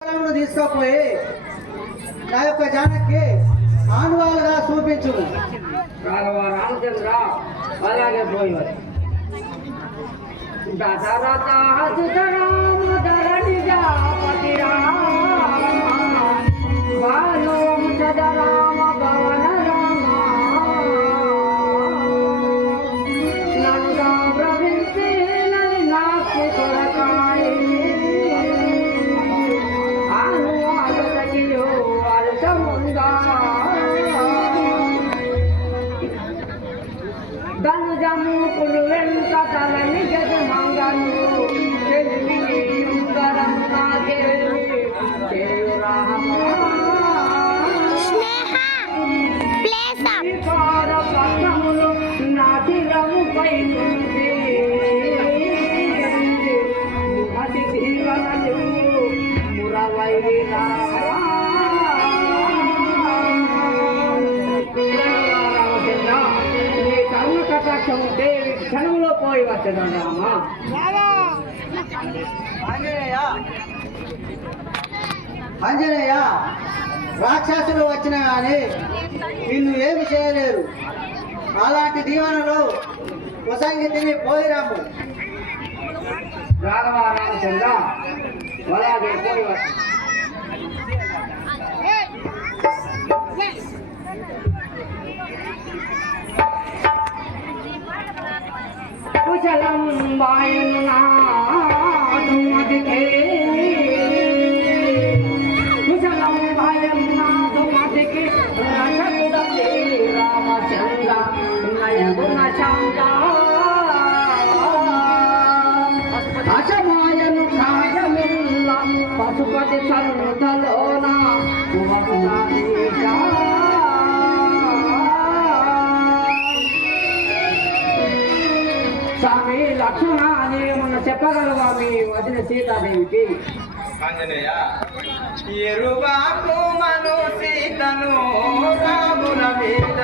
తీసుకుపోయి నా యొక్క జానకి ఆనువాలుగా చూపించు. రాఘవ రామచంద్ర అలాగే పోయేవారు. దశరథ సుతరామ ధరణి జాపతి రామ బాలోం సదరామ భవన రామ నన్ను ప్రవించి నన్ను నాకు కొరకాయి అనువాదకియో అరుసముందా ధనుజము కులు వెంట తలని గజమంగను చెల్లింగరం నాగేవి చేయురామ స్నేహ ప్లేస్ అప్ పార పట్టములు నాటిరము పై నుంచి అతి జీవనలు మురవైరి ఉంటే క్షణంలో పోయి వచ్చేదండి అమ్మా. ఆంజనేయ, రాక్షసులు వచ్చినా కానీ నిన్ను ఏమి చేయలేరు. అలాంటి దీవెనలు వసంగితిని పోయిరాము. రాఘవ రామచంద్ర అలాగే పోయి వచ్చి కుశలం వాయును నాదుమదికే కుశలం వాయును నాదుమదికే రసగుడలే రామచంద్ర నయగుణ శాంత అశమాయను కాయమిల్ల పశుపతి సన్నుతలోన స్వామి లక్ష్మణ ఏమన్నా చెప్పగలవా మీ వదిన సీతాదేవికి? ఆంజనేయ, ఎరువాకు మను సీతను రాముల మీద